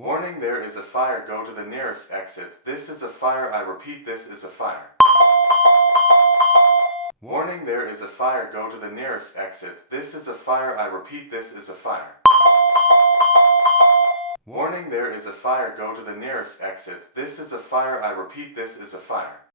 Warning, there is a fire. Go to the nearest exit. This is a fire. I repeat, this is a fire. Warning, there is a fire. Go to the nearest exit. This is a fire. I repeat, this is a fire. Warning, there is a fire. Go to the nearest exit. This is a fire. I repeat, this is a fire.